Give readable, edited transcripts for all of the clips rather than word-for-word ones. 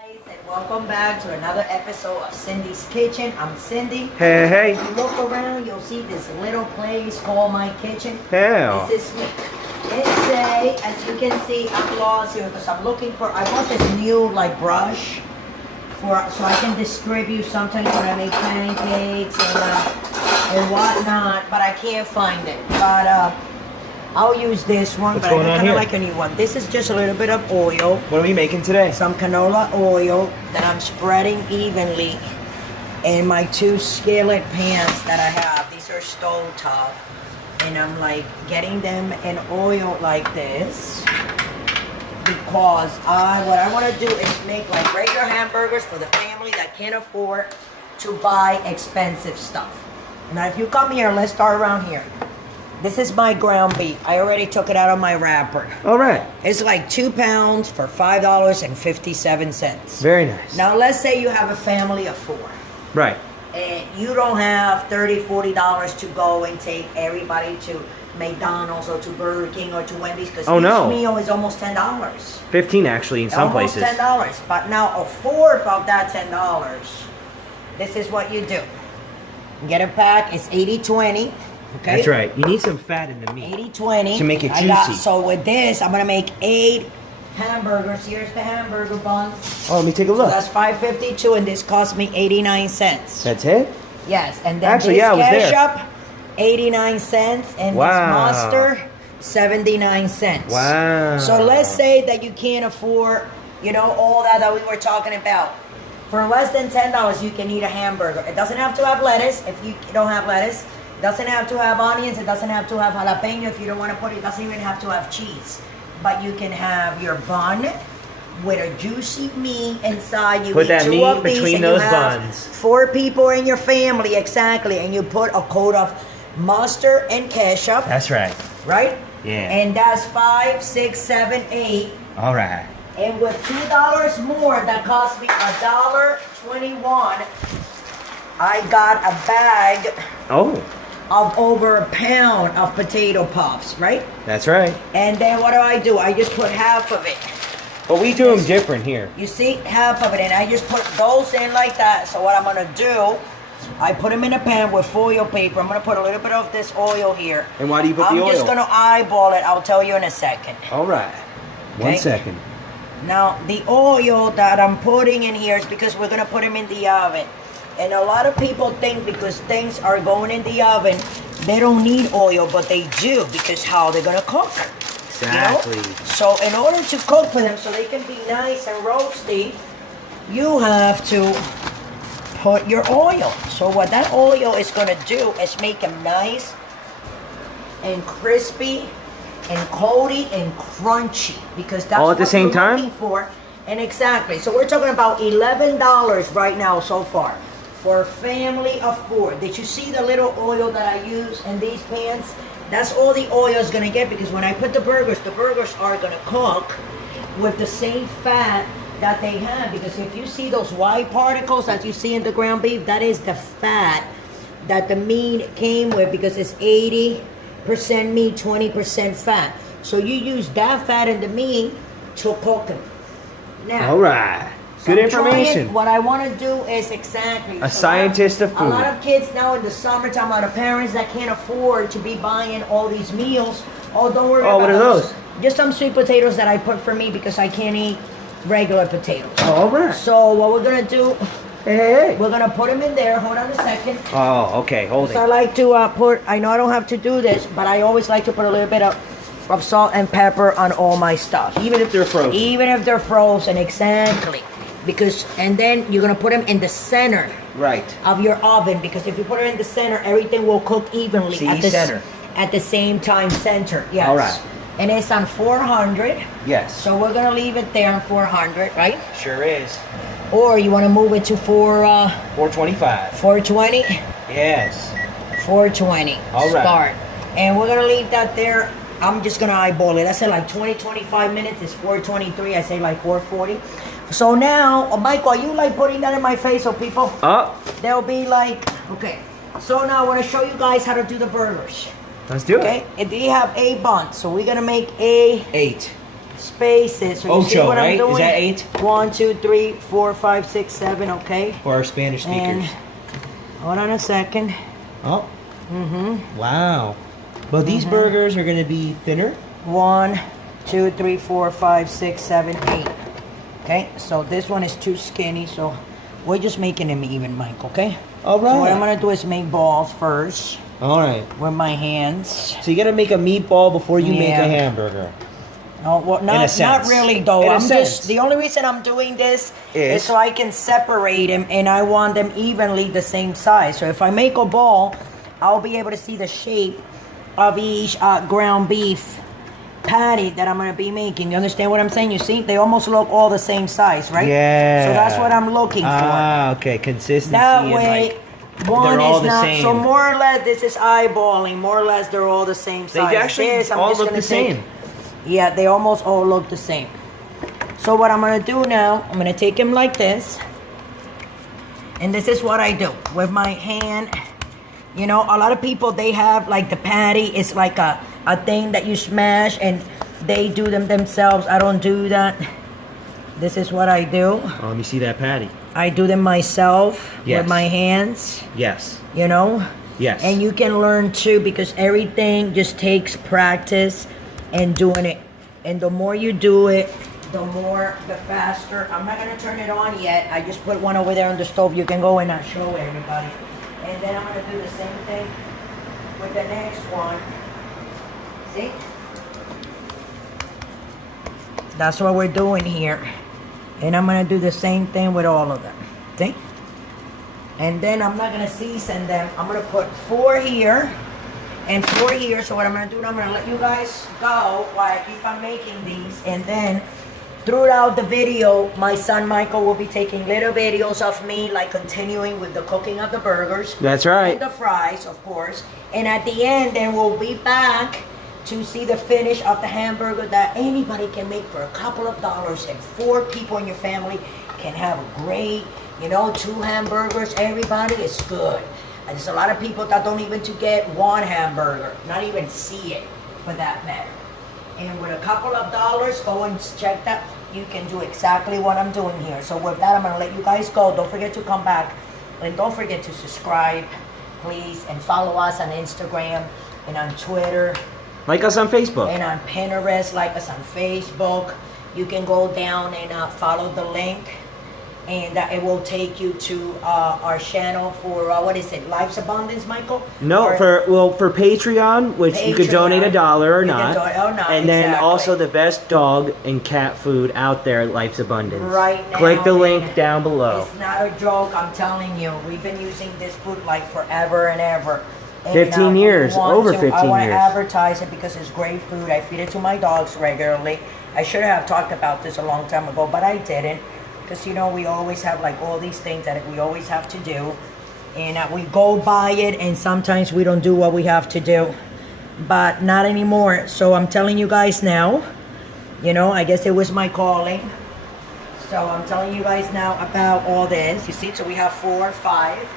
Guys, and welcome back to another episode of Cindy's Kitchen. I'm Cindy. Hey, hey. If you look around, you'll see this little place called my kitchen. Hell. This is me. It's as you can see, I'm lost here because I'm looking for, I want this new like brush so I can distribute sometimes when I make pancakes and whatnot, but I can't find it. But I'll use this one. What's but going I on kind of here? like a new one. This is just a little bit of oil. What are we making today? Some canola oil that I'm spreading evenly in my two skillet pans that I have. These are stove top. And I'm like getting them in oil like this because what I want to do is make like regular hamburgers for the family that can't afford to buy expensive stuff. Now if you come here, let's start around here. This is my ground beef. I already took it out of my wrapper. All right. It's like 2 pounds for $5.57. Very nice. Now let's say you have a family of 4. Right. And you don't have $30, $40 to go and take everybody to McDonald's or to Burger King or to Wendy's because each meal is almost $10. 15 actually in some places. Almost $10. But now a fourth of that $10, this is what you do. Get a pack. It's 80-20. Okay. That's right. You need some fat in the meat. 80-20. To make it juicy. So with this, I'm going to make 8 hamburgers. Here's the hamburger buns. Oh, let me take a look. So that's $5.52 and this cost me 89 cents. That's it? Yes, and then actually, this yeah, I was there. ketchup, 89 cents, and this mustard, 79 cents. Wow. So let's say that you can't afford, all that we were talking about. For less than $10, you can eat a hamburger. It doesn't have to have lettuce if you don't have lettuce. It doesn't have to have onions. It doesn't have to have jalapeno if you don't want to put it. It doesn't even have to have cheese. But you can have your bun with a juicy meat inside. You put eat that 2 meat of these between and those you have buns. 4 people in your family, exactly. And you put a coat of mustard and ketchup. That's right. Right? Yeah. And that's 5, 6, 7, 8. All right. And with $2 more, that cost me $1.21. I got a bag of over a pound of potato puffs, right? That's right. And then what do? I just put half of it. But we do them different here. You see, half of it, and I just put those in like that. So what I'm gonna do, I put them in a pan with foil paper. I'm gonna put a little bit of this oil here. And why do you put the oil? I'm just gonna eyeball it. I'll tell you in a second. All right. Okay? 1 second. Now, the oil that I'm putting in here is because we're gonna put them in the oven. And a lot of people think because things are going in the oven, they don't need oil, but they do because how they're gonna cook. Exactly. So in order to cook for them so they can be nice and roasty, you have to put your oil. So what that oil is gonna do is make them nice and crispy and coaty and crunchy because that's all at the same what time? we're looking for. And exactly. So we're talking about $11 right now so far. For a family of 4. Did you see the little oil that I use in these pans? That's all the oil is going to get because when I put the burgers are going to cook with the same fat that they have. Because if you see those white particles that you see in the ground beef, that is the fat that the meat came with because it's 80% meat, 20% fat. So you use that fat in the meat to cook them. Now, all right. Good information. What I want to do is exactly a scientist of food. A lot of kids now in the summertime, a lot of parents that can't afford to be buying all these meals. Oh, don't worry about what are those? Just some sweet potatoes that I put for me because I can't eat regular potatoes. Oh, all right. So what we're gonna do? Hey. We're gonna put them in there. Hold on a second. Oh, okay. Hold it. So I like to put. I know I don't have to do this, but I always like to put a little bit of salt and pepper on all my stuff. Even if they're frozen. Even if they're frozen, exactly. Because and then you're gonna put them in the center of your oven because if you put it in the center, everything will cook evenly at the same time. Center, yes. All right. And it's on 400. Yes. So we're gonna leave it there on 400, right? Sure is. Or you want to move it to 425. 420. Yes. 420. All right. Start. And we're gonna leave that there. I'm just gonna eyeball it. I said like 20-25 minutes. It's 423. I say like 440. So now, Michael, are you like putting that in my face so people, they'll be like, okay. So now I want to show you guys how to do the burgers. Let's do it. Okay, and we have 8 buns. So we're going to make 8. spaces. So you see Ocho, what I'm right? doing? Is that 8? 1, 2, 3, 4, 5, 6, 7. Okay. For our Spanish speakers. And hold on a second. Oh. Mm-hmm. Wow. But these burgers are going to be thinner? 1, 2, 3, 4, 5, 6, 7, 8. Okay. So this one is too skinny. So we're just making them even, Mike. Okay. All right. So what I'm gonna do is make balls first. All right. With my hands. So you got to make a meatball before you make a Yeah. hamburger. No, well, not really though. In a I'm sense. just the only reason I'm doing this is so I can separate them, and I want them evenly the same size. So if I make a ball, I'll be able to see the shape of each ground beef patty that I'm gonna be making. You understand what I'm saying? You see, they almost look all the same size, right? Yeah. So that's what I'm looking for. Ah, okay. Consistency. That and way. like, One they're all is the not same. so more or less. This is eyeballing. More or less, they're all the same size. They actually all look the same. Yeah, they almost all look the same. So what I'm gonna do now, I'm gonna take them like this, and this is what I do with my hand. You know, a lot of people, they have like the patty. It's like a thing that you smash, and they do them themselves. I don't do that. This is what I do. Oh, let me see that patty. I do them myself Yes. with my hands. Yes. You know? Yes. And you can learn too, because everything just takes practice and doing it. And the more you do it, the faster. I'm not gonna turn it on yet. I just put one over there on the stove. You can go in and show everybody. And then I'm gonna do the same thing with the next one. See? That's what we're doing here. And I'm gonna do the same thing with all of them. See? And then I'm not gonna season them. I'm gonna put 4 here and 4 here. So what I'm gonna do, I'm gonna let you guys go while I keep on making these. And then throughout the video, my son Michael will be taking little videos of me, like continuing with the cooking of the burgers. That's right. And the fries, of course. And at the end, then we'll be back to see the finish of the hamburger that anybody can make for a couple of dollars, and 4 people in your family can have a great, 2 hamburgers. Everybody is good. And there's a lot of people that don't even to get 1 hamburger, not even see it for that matter. And with a couple of dollars, go and check that. You can do exactly what I'm doing here. So with that, I'm gonna let you guys go. Don't forget to come back, and don't forget to subscribe, please, and follow us on Instagram and on Twitter. Like us on Facebook. And on Pinterest, like us on Facebook. You can go down and follow the link, and it will take you to our channel for, what is it, Life's Abundance, Michael? No, Or, for Patreon, which you could donate $1 or not. And then exactly. also the best dog and cat food out there at Life's Abundance. Right now, click the man. link down below. It's not a joke, I'm telling you. We've been using this food like forever and ever. And 15 years, over 15 I want to years. advertise it because it's great food. I feed it to my dogs regularly. I should have talked about this a long time ago, but I didn't. Because, we always have like all these things that we always have to do. And we go by it, and sometimes we don't do what we have to do. But not anymore. So I'm telling you guys now, I guess it was my calling. So I'm telling you guys now about all this. You see, so we have 4, 5.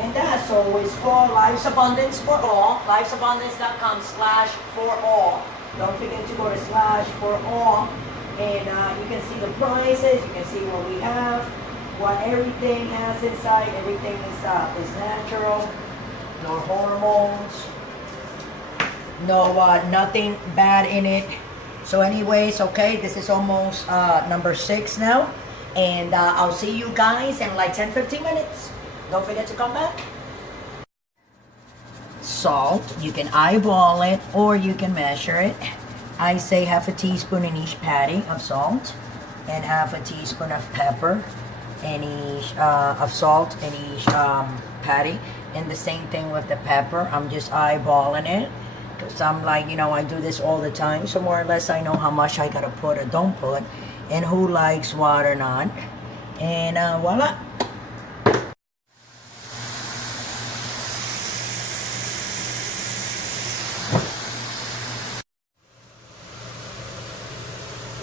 And that's so it's called Life's Abundance for All. Lifesabundance.com/for-all. Don't forget to go to /for-all. And you can see the prices. You can see what we have, what everything has inside. Everything is natural. No hormones. No, nothing bad in it. So anyways, okay, this is almost number 6 now. And I'll see you guys in like 10-15 minutes. Don't forget to come back. Salt, you can eyeball it or you can measure it. I say half a teaspoon in each patty of salt, and half a teaspoon of pepper in each of salt in each patty. And the same thing with the pepper. I'm just eyeballing it because I'm like, I do this all the time, so more or less I know how much I gotta put or don't put, and who likes what or not. And voila.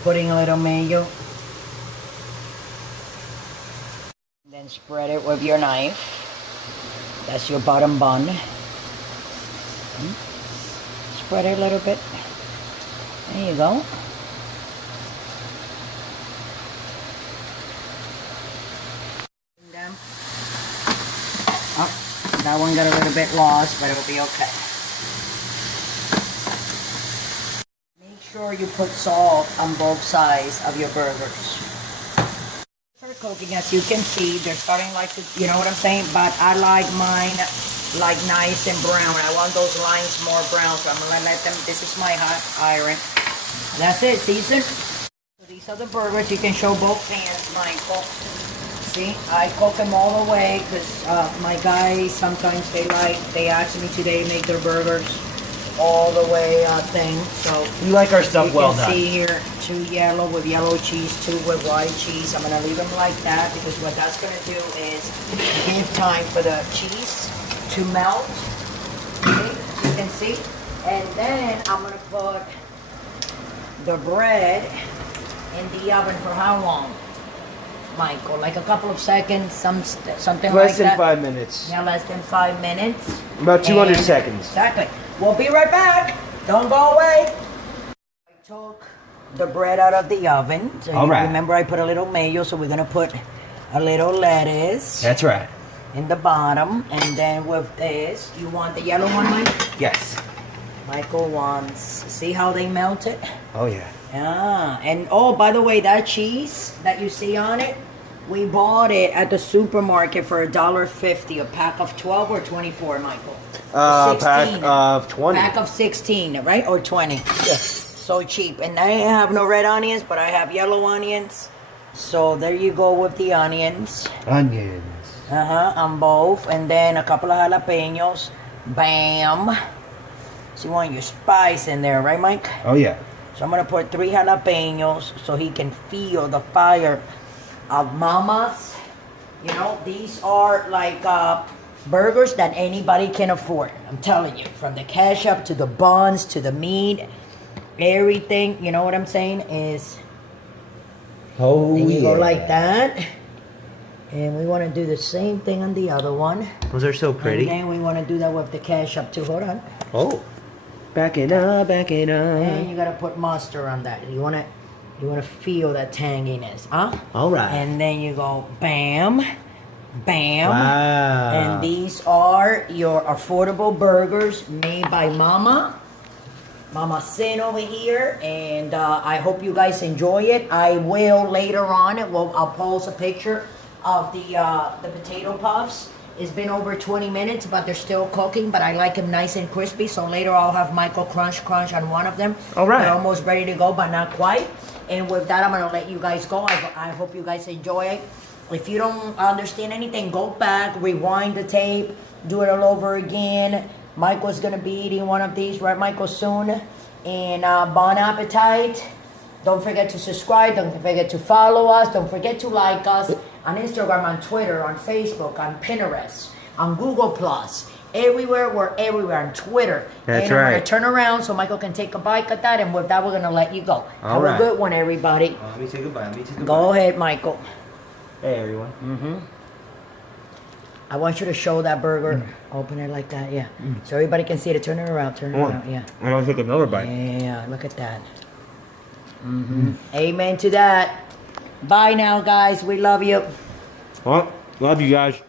Putting a little mayo. Then spread it with your knife. That's your bottom bun. Spread it a little bit. There you go. Oh, that one got a little bit lost, but it'll be okay. Make sure you put salt on both sides of your burgers. Start cooking, as you can see, they're starting like to, you know what I'm saying? But I like mine like nice and brown. I want those lines more brown, so I'm gonna let them, this is my hot iron. That's it, season. So these are the burgers. You can show both pans, Michael. See, I cook them all the way because my guys, sometimes they ask me today to make their burgers all the way thing. So we like our stuff well done. You can see here, 2 yellow with yellow cheese, 2 with white cheese. I'm going to leave them like that because what that's going to do is give time for the cheese to melt. Okay, you can see. And then I'm going to put the bread in the oven for how long, Michael? Like a couple of seconds, something like that? Less than 5 minutes. Yeah, less than 5 minutes. About 200 seconds. Exactly. We'll be right back. Don't go away. I took the bread out of the oven. So all right. Remember I put a little mayo, so we're going to put a little lettuce. That's right. In the bottom. And then with this, you want the yellow one, Mike? Yes. Michael wants. See how they melt it? Oh, yeah. Yeah, and oh, by the way, that cheese that you see on it, we bought it at the supermarket for $1.50, a pack of 12 or 24, Michael? 16. Pack of 20. Pack of 16, right? Or 20. Yeah. So cheap. And I have no red onions, but I have yellow onions. So there you go with the onions. Onions. On both. And then a couple of jalapenos. Bam. So you want your spice in there, right, Mike? Oh, yeah. So I'm going to put 3 jalapenos so he can feel the fire of Mama's. You know, these are like burgers that anybody can afford. I'm telling you. From the ketchup to the buns to the meat. Everything, you know what I'm saying, is... Oh, and you yeah. go like that. And we want to do the same thing on the other one. Those are so pretty. And then we want to do that with the ketchup too. Hold on. Oh. Backing up, backing up. And you gotta put mustard on that. You wanna feel that tanginess, huh? All right. And then you go bam, bam. Wow. And these are your affordable burgers made by Mama Sin over here. And I hope you guys enjoy it. I will later on. I'll post a picture of the potato puffs. It's been over 20 minutes, but they're still cooking, but I like them nice and crispy, so later I'll have Michael crunch on one of them. All right. They're almost ready to go, but not quite. And with that, I'm going to let you guys go. I hope you guys enjoy it. If you don't understand anything, go back, rewind the tape, do it all over again. Michael's going to be eating one of these, right, Michael, soon. And bon appetit. Don't forget to subscribe. Don't forget to follow us. Don't forget to like us on Instagram, on Twitter, on Facebook, on Pinterest, on Google+. Everywhere, we're everywhere on Twitter. That's and right. I'm going to turn around so Michael can take a bite at that. And with that, we're going to let you go. All Have right. a good one, everybody. Let me take a bite. Go ahead, Michael. Hey, everyone. I want you to show that burger. Open it like that, yeah. So everybody can see it. Turn it around, yeah. I want to take another bite. Yeah, look at that. Amen to that. Bye now, guys. We love you. Well, love you guys.